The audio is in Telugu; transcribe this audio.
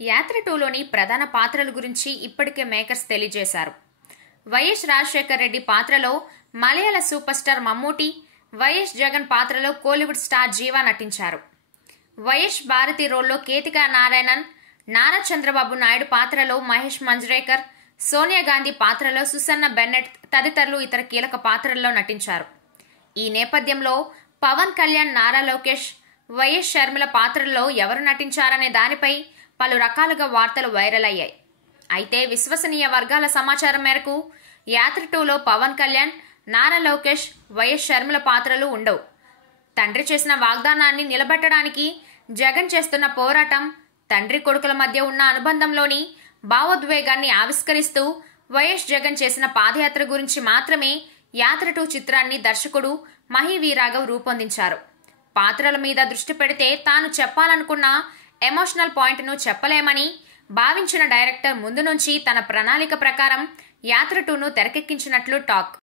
యాత్ర టూలోని ప్రధాన పాత్రల గురించి ఇప్పటికే మేకర్స్ తెలియజేశారు. వైఎస్ రాజశేఖర్ రెడ్డి పాత్రలో Malayalam super star Mammootty, YS Jagan పాత్రలో కోలీవుడ్ స్టార్ జీవా నటించారు. వైఎస్ భారతి రోల్లో కేతికా నారాయణన్, నారా చంద్రబాబు నాయుడు పాత్రలో మహేష్ మంజ్రేకర్, సోనియా గాంధీ పాత్రలో సుసన్న బెన్నెట్ తదితరులు ఇతర కీలక పాత్రల్లో నటించారు. ఈ నేపథ్యంలో పవన్ కళ్యాణ్, నారా లోకేష్, వైఎస్ షర్మిల పాత్రల్లో ఎవరు నటించారనే దానిపై పలు రకాలుగా వార్తలు వైరల్ అయ్యాయి. అయితే విశ్వసనీయ వర్గాల సమాచారం మేరకు యాత్ర టూలో పవన్ కళ్యాణ్, నారా లోకేష్, వైఎస్ షర్మిల పాత్రలు ఉండవు. తండ్రి చేసిన వాగ్దానాన్ని నిలబెట్టడానికి జగన్ చేస్తున్న పోరాటం, తండ్రి కొడుకుల మధ్య ఉన్న అనుబంధంలోని భావోద్వేగాన్ని ఆవిష్కరిస్తూ వైఎస్ జగన్ చేసిన పాదయాత్ర గురించి మాత్రమే యాత్ర టూ చిత్రాన్ని దర్శకుడు మహి వి రాఘవ్ రూపొందించారు. పాత్రల మీద దృష్టి పెడితే తాను చెప్పాలనుకున్న ఎమోషనల్ పాయింట్ను చెప్పలేమని భావించిన డైరెక్టర్ ముందు నుంచి తన ప్రణాళిక ప్రకారం యాత్ర టూను తెరకెక్కించినట్లు టాక్.